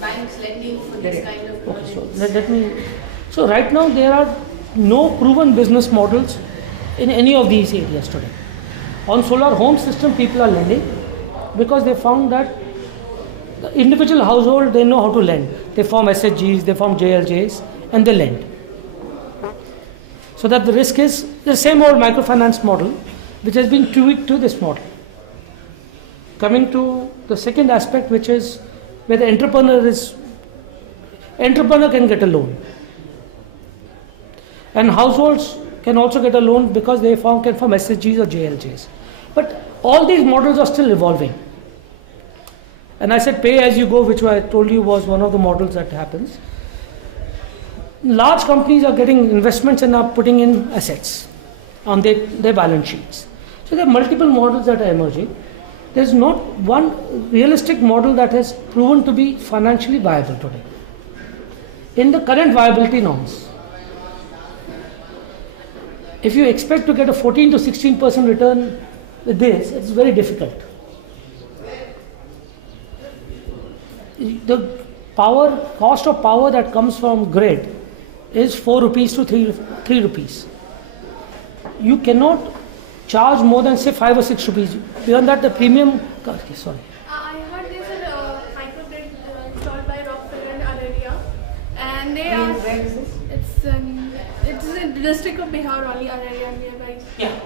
banks lending for this kind of projects? So right now there are no proven business models in any of these areas today. On solar home system, people are lending because they found that the individual household, they know how to lend. They form SHGs, they form JLJs, and they lend. So that the risk is the same old microfinance model, which has been tweaked to this model. Coming to the second aspect, which is where the entrepreneur can get a loan. And households can also get a loan because they can form SHGs or JLJs. But all these models are still evolving. And I said pay as you go, which I told you was one of the models that happens. Large companies are getting investments and are putting in assets on their balance sheets. So there are multiple models that are emerging. There is not one realistic model that has proven to be financially viable today. In the current viability norms, if you expect to get a 14 to 16% return with this, it's very difficult. The cost of power that comes from grid is 4 rupees to 3 rupees. You cannot charge more than say 5 or 6 rupees. Beyond that, the premium. Okay, sorry. I heard there's a microgrid installed by Rockefeller in Araria, and they are. Where is this? It's in the district of Bihar only, Araria nearby. Yeah.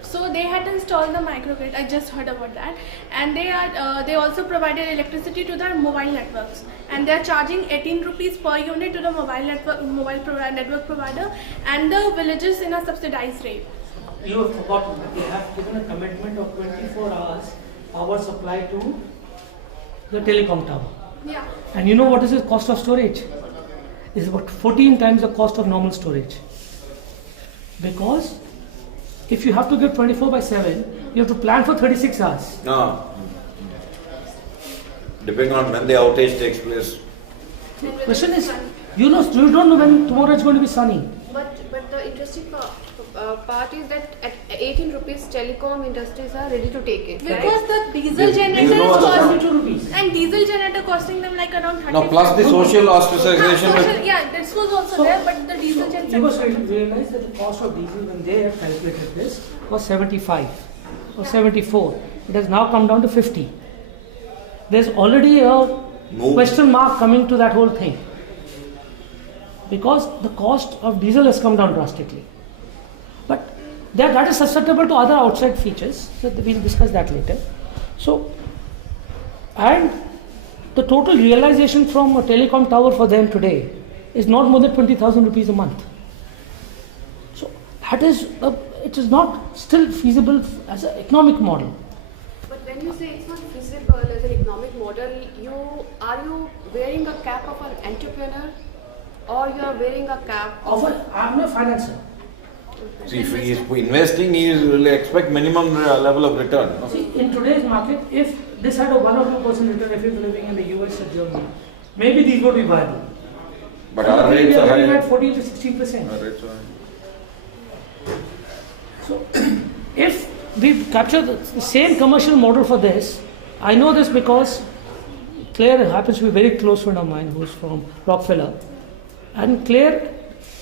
So they had installed the microgrid. I just heard about that, and they also provided electricity to their mobile networks, and they are charging 18 rupees per unit to the network provider, and the villages in a subsidized rate. You have forgotten that they have given a commitment of 24 hours power supply to the telecom tower. Yeah. And you know what is the cost of storage? It's about 14 times the cost of normal storage. Because if you have to give 24/7, you have to plan for 36 hours. No. Depending on when the outage takes place. Question is, you don't know when tomorrow it's going to be sunny. But the interesting part is that at 18 rupees, telecom industries are ready to take it. Because right? the diesel generator is no other costing 22 rupees. and diesel generator costing them like around 100. Now plus the social ostracization. Yeah, this was also there, but the diesel generator. You must realize that the cost of diesel when they have calculated this was 75 or 74. It has now come down to 50. There's already a question mark coming to that whole thing. Because the cost of diesel has come down drastically. But that is susceptible to other outside features, so we'll discuss that later. So, and the total realization from a telecom tower for them today is not more than 20,000 rupees a month. So that is, it is not still feasible as an economic model. But when you say it's not feasible as an economic model, are you wearing a cap of an entrepreneur, or you are wearing a cap of I'm a financer. See, if he is investing, he will expect minimum level of return. No? See, in today's market, if this had a 1 or 2% return, if you're living in the US or Germany, maybe these would be viable. But our rates are We high. at 14 to 16%. Our rates are high. So, if we capture the same commercial model for this, I know this because Claire happens to be a very close friend of mine who's from Rockefeller. And Claire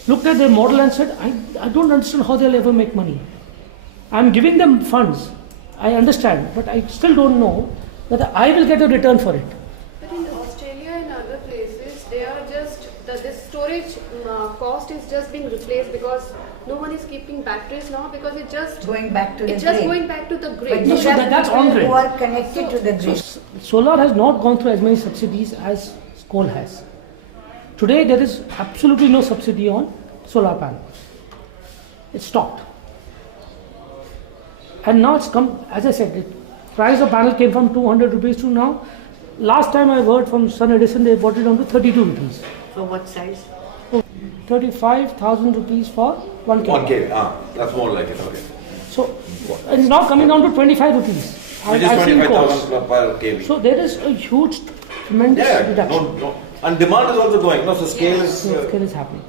looked at their model and said, I don't understand how they'll ever make money. I'm giving them funds. I understand, but I still don't know whether I will get a return for it. But in Australia and other places, they are just this storage cost is just being replaced because no one is keeping batteries now because it's just Going back to the it's just grid. going back to the But grid. No, you so have that's people on grid. who are connected to the grid. Solar has not gone through as many subsidies as coal has. Today there is absolutely no subsidy on solar panels. It's stopped. And now it's come, as I said, the price of panel came from 200 rupees to now. Last time I heard from Sun Edison, they brought it down to 32 rupees. For what size? 35,000 rupees for 1 kg. 1 kg, that's more like it, okay. So it's now coming down to 25 rupees. Which is I've seen 25,000 quotes. per kV. So there is a huge, tremendous Yeah, reduction. no. And demand is also going, no, so scale is... Scale is happening.